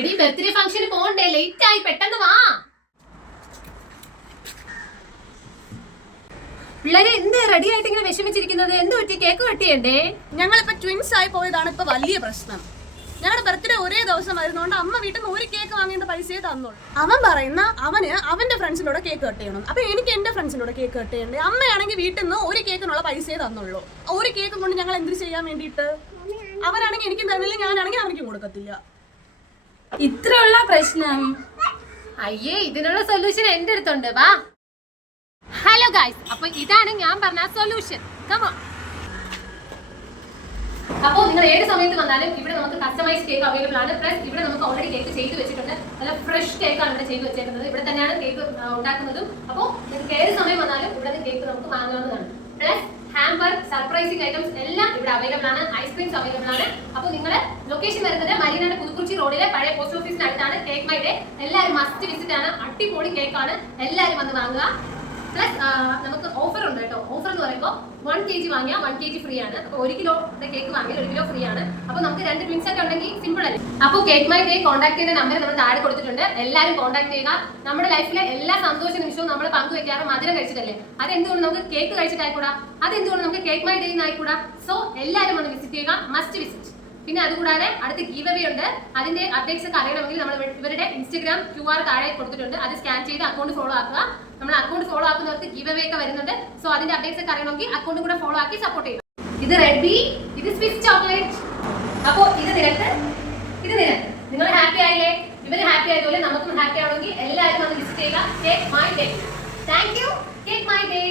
എടി ബർത്ത്ഡേ ഫംഗ്ഷന് പോണ്ടേ, ലേറ്റ് ആയി, പെട്ടെന്ന് വാ. പിള്ളേരെ എന്ത് റെഡി ആയിട്ട് ഇങ്ങനെ വിഷമിച്ചിരിക്കുന്നത്? എന്ത് പറ്റി? കേക്ക് കട്ട് ചെയ്യണ്ടേ? ഞങ്ങളിപ്പോ ട്വിൻസ് ആയി പോയതാണ് ഇപ്പൊ വലിയ പ്രശ്നം. ഞങ്ങളുടെ ബർത്ത്ഡേ ഒരേ ദിവസം വരുന്നോണ്ട് അമ്മ വീട്ടിൽ നിന്ന് ഒരു കേക്ക് വാങ്ങേണ്ട പൈസയെ തന്നോളൂ. അവൻ പറയുന്ന അവന്റെ ഫ്രണ്ട്സിനോട് കേക്ക് കട്ട് ചെയ്യണം. അപ്പൊ എനിക്ക് എന്റെ ഫ്രണ്ട്സിനോട് കേക്ക് കട്ട് ചെയ്യണ്ടേ. അമ്മയാണെങ്കിൽ വീട്ടിൽ നിന്ന് ഒരു കേക്കിനുള്ള പൈസയെ തന്നുള്ളൂ. ഒരു കേക്ക് കൊണ്ട് ഞങ്ങൾ എന്ത് ചെയ്യാൻ വേണ്ടിയിട്ട്? അവരാണെങ്കിൽ എനിക്കും തന്നില്ല, ഞാനാണെങ്കിൽ അവനിക്കും കൊടുക്കത്തില്ല. ഇത്രയുള്ള പ്രശ്നം? അയ്യേ, ഇതിനുള്ള സൊല്യൂഷൻ എന്റെ അടുത്തുണ്ട്, വാ. ഹലോ ഗൈസ്, അപ്പൊ ഇതാണ് ഞാൻ പറഞ്ഞ സൊല്യൂഷൻ. കമോൺ. അപ്പോൾ നിങ്ങൾ ഏത് സമയത്ത് വന്നാലും ഇവിടെ നമുക്ക് കസ്റ്റമൈസ് കേക്ക് അവൈലബിൾ ആണ്. പ്ലസ് ഇവിടെ നമുക്ക് ഓൾറെഡി കേക്ക് ചെയ്ത് വെച്ചിട്ടുണ്ട്. നല്ല ഫ്രഷ് കേക്കാണ് ഇവിടെ ചെയ്ത് വെച്ചേക്കുന്നത്. ഇവിടെ തന്നെയാണ് കേക്ക് ഉണ്ടാക്കുന്നതും. അപ്പോൾ നിങ്ങൾക്ക് ഏത് സമയം വന്നാലും ഇവിടെ കേക്ക് നമുക്ക് വാങ്ങാവുന്നതാണ്. പ്ലസ് ഹാമ്പർ, സർപ്രൈസിംഗ് ഐറ്റംസ് എല്ലാം ഇവിടെ അവൈലബിൾ ആണ്. ഐസ്ക്രീംസ് അവൈലബിൾ ആണ്. അപ്പോൾ നിങ്ങൾ ലൊക്കേഷൻ വരുന്നത് മരീനാട് പുതുക്കുറിച്ചി റോഡിലെ പഴയ പോസ്റ്റ് ഓഫീസിന് അടുത്താണ്. കേക്ക് മൈ ഡേ എല്ലാവരും മസ്റ്റ് വിസിറ്റ് ആണ്. അടിപൊളി കേക്കാണ്, എല്ലാവരും വന്ന് വാങ്ങുക. പ്ലസ് നമുക്ക് ഓഫർ ഉണ്ട് കേട്ടോ. ഓഫർ എന്ന് പറയുമ്പോൾ 1 kg വാങ്ങിയാൽ 1 kg ഫ്രീ ആണ്. അപ്പോൾ 1 കിലോ കേക്ക് വാങ്ങിയാൽ 1 കിലോ ഫ്രീ ആണ്. അപ്പോൾ നമുക്ക് 2 ട്വിൻസ് ഒക്കെ ഉണ്ടെങ്കിൽ സിമ്പിൾ അല്ലേ. അപ്പോൾ കേക്ക് മൈ ഡേ കോൺടാക്ട് ചെയ്യുന്ന നമ്പർ നമ്മൾ താഴെ കൊടുത്തിട്ടുണ്ട്. എല്ലാവരും കോൺടാക്ട് ചെയ്യുക. നമ്മുടെ ലൈഫിലെ എല്ലാ സന്തോഷ നിമിഷവും നമ്മൾ പങ്കുവെക്കാറ് മധുരം കഴിച്ചിട്ടല്ലേ. അതെന്തുകൊണ്ട് നമുക്ക് കേക്ക് കഴിച്ചിട്ടായിക്കൂടാ? അതെന്തുകൊണ്ട് നമുക്ക് കേക്ക് മൈ ഡേ ആയിക്കൂടാ? സോ എല്ലാവരും ഒന്ന് വിസിറ്റ് ചെയ്യുക, മസ്റ്റ് വിസിറ്റ്. പിന്നെ അതുകൂടാതെ അടുത്ത് ഗീവ് അവേ ഉണ്ട്. അതിന്റെ അപ്ഡേറ്റ്സ് ഒക്കെ അറിയണമെങ്കിൽ നമ്മൾ ഇവരുടെ ഇൻസ്റ്റാഗ്രാം QR താഴെ കൊടുത്തിട്ടുണ്ട്. അത് സ്കാൻ ചെയ്ത് അക്കൗണ്ട് ഫോളോ ആക്കുക. നമ്മൾ അക്കൗണ്ട് ഫോളോ ആക്കുന്നവർക്ക് ഗീവ് അവേ ഒക്കെ വരുന്നുണ്ട്. സോ അതിന്റെ അപ്ഡേറ്റ്സ് ഒക്കെ അറിയണമെങ്കിൽ അക്കൗണ്ട് കൂടെ ഫോളോ ആക്കി സപ്പോർട്ട് ചെയ്യുക. ഇത് റെഡ് ബി, ഇത് സ്വിസ് ചോക്ലേറ്റ്. അപ്പോൾ ഇത് നിനക്ക്, ഇത് നിനക്ക്. നിങ്ങൾ ഹാപ്പി ആയില്ലേ? ഇവര് ഹാപ്പി ആയതുപോലെ നമുക്കും ഹാപ്പി ആവണമെങ്കിൽ എല്ലാവരും ഒന്ന് വിസിറ്റ് ചെയ്യുക. Cake my day. Thank you, cake my day.